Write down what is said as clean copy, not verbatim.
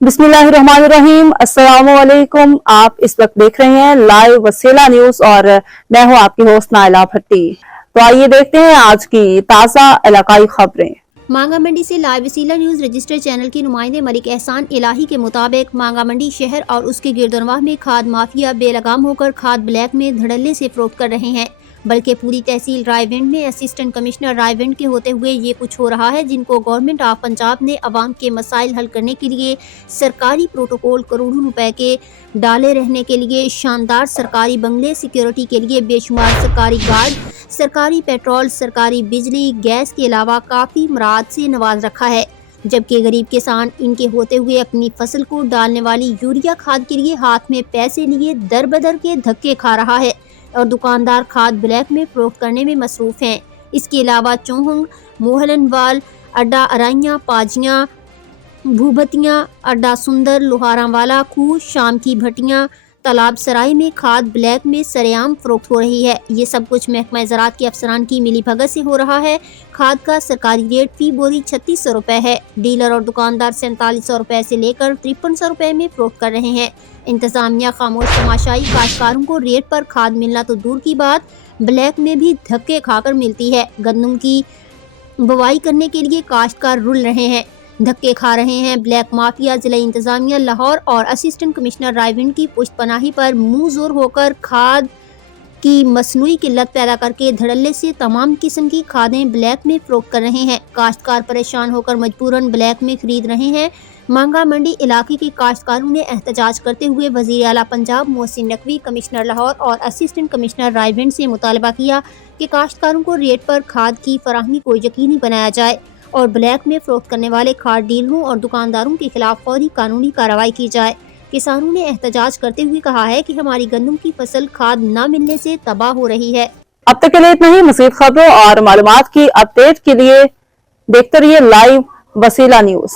बिस्मिल्लाहिर्रहमानिर्रहीम। अस्सलामुअलैकुम। आप इस वक्त देख रहे हैं लाइव वसीला न्यूज और मैं हूं आपकी होस्ट नाइला भट्टी। तो आइए देखते हैं आज की ताज़ा इलाकाई खबरें। मांगा मंडी से लाइव वसीला न्यूज रजिस्टर्ड चैनल के नुमाइंदे मलिक एहसान इलाही के मुताबिक मांगा मंडी शहर और उसके गिरदनवाह में खाद माफिया बेलगाम होकर खाद ब्लैक में धड़ल्ले से फरोख्त कर रहे हैं, बल्कि पूरी तहसील रायविंड में असिस्टेंट कमिश्नर रायविंड के होते हुए ये कुछ हो रहा है, जिनको गवर्नमेंट ऑफ पंजाब ने अवाम के मसाइल हल करने के लिए सरकारी प्रोटोकॉल करोड़ों रुपए के डाले रहने के लिए शानदार सरकारी बंगले, सिक्योरिटी के लिए बेशुमार सरकारी गार्ड, सरकारी पेट्रोल, सरकारी बिजली, गैस के अलावा काफ़ी मराद से नवाज रखा है। जबकि गरीब किसान इनके होते हुए अपनी फसल को डालने वाली यूरिया खाद के लिए हाथ में पैसे लिए दर बदर के धक्के खा रहा है और दुकानदार खाद ब्लैक में फरोख्त करने में मसरूफ़ हैं। इसके अलावा चौहंग, मोहलनवाल, अड्डा अराइयाँ, पाजियाँ, भूभतियाँ, अड्डा सुंदर, लोहारावाला, खूह, शाम की भट्टियाँ, तालाब सराय में खाद ब्लैक में सरेआम फरोख्त हो रही है। ये सब कुछ महकमा ज़राअत के अफसरान की मिली भगत से हो रहा है। खाद का सरकारी रेट फी बोरी 3600 रुपये है। डीलर और दुकानदार 4700 रुपये से लेकर 5300 रुपये में फरोख्त कर रहे हैं। इंतज़ामिया खामोश तमाशाई काश्तकारों को रेट पर खाद मिलना तो दूर की बात, ब्लैक में भी धक्के खाकर मिलती है। गंदम की बुवाई करने के लिए काश्तकार रुल रहे हैं, धक्के खा रहे हैं। ब्लैक माफिया जिला इंतजामिया लाहौर और असिस्टेंट कमिश्नर रायविंड की पुष्टपनाही पर मुंह जोर होकर खाद की मसनूई किल्लत पैदा करके धड़ल्ले से तमाम किस्म की खादें ब्लैक में फरोख्त कर रहे हैं। काश्तकार परेशान होकर मजबूरन ब्लैक में खरीद रहे हैं। मांगा मंडी इलाके के काश्तकारों ने एहतजाज करते हुए वज़ीर आला पंजाब मोहसिन नकवी, कमिश्नर लाहौर और असिस्टेंट कमिश्नर रायविंड से मुतालबा किया कि काश्तकारों को रेट पर खाद की फराहमी को यकीनी बनाया जाए और ब्लैक में फरोख्त करने वाले खाद डीलरों और दुकानदारों के खिलाफ फौरी कानूनी कार्रवाई की जाए। किसानों ने एहतजाज करते हुए कहा है कि हमारी गंदम की फसल खाद न मिलने से तबाह हो रही है। अब तक के लिए इतना ही। मज़ीद खबरों और मालूमात की अपडेट के लिए देखते रहिए लाइव वसीला न्यूज।